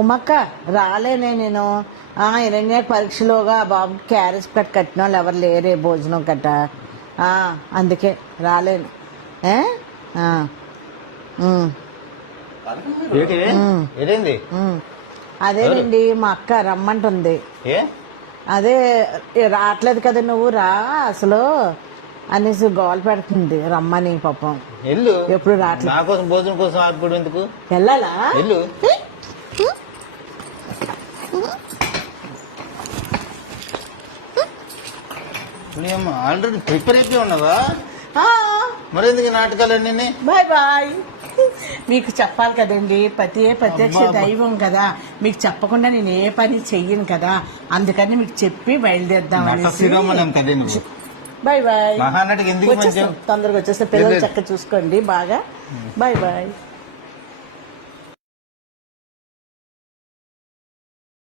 ఉమ్మక్క రాలేనే నేను ఇరణ్య పరీక్షలోగా బాబు క్యారేజ్ కట్టిన వాళ్ళు ఎవరు లేరే భోజనం కట్ట అందుకే రాలేను. ఏ? అదేనండి మా అక్క రమ్మంటుంది. అదే రావట్లేదు కదా నువ్వు రా అసలు అనేసి గోల్ పెడుతుంది రమ్మని. పాపం ఎప్పుడు రావట్లేదు. భోజనం కోసం ఆడుకోవడం ఎందుకు? వెళ్ళాలా? ఆల్రెడీ ప్రిపేర్ అయిపోయి ఉన్నావా? మరి ఎందుకు నాటకాలన్నీ? Bye bye. మీకు చెప్పాలి కదండి, ప్రత్యక్ష దైవం కదా, మీకు చెప్పకుండా నేను ఏ పని చెయ్యను కదా, అందుకని మీకు చెప్పి బయలుదేద్దాం. Bye bye. మహానటికి ఎందుకు తొందరగా వచ్చేస్తే పిల్లలు చక్కగా చూసుకోండి బాగా. Bye bye.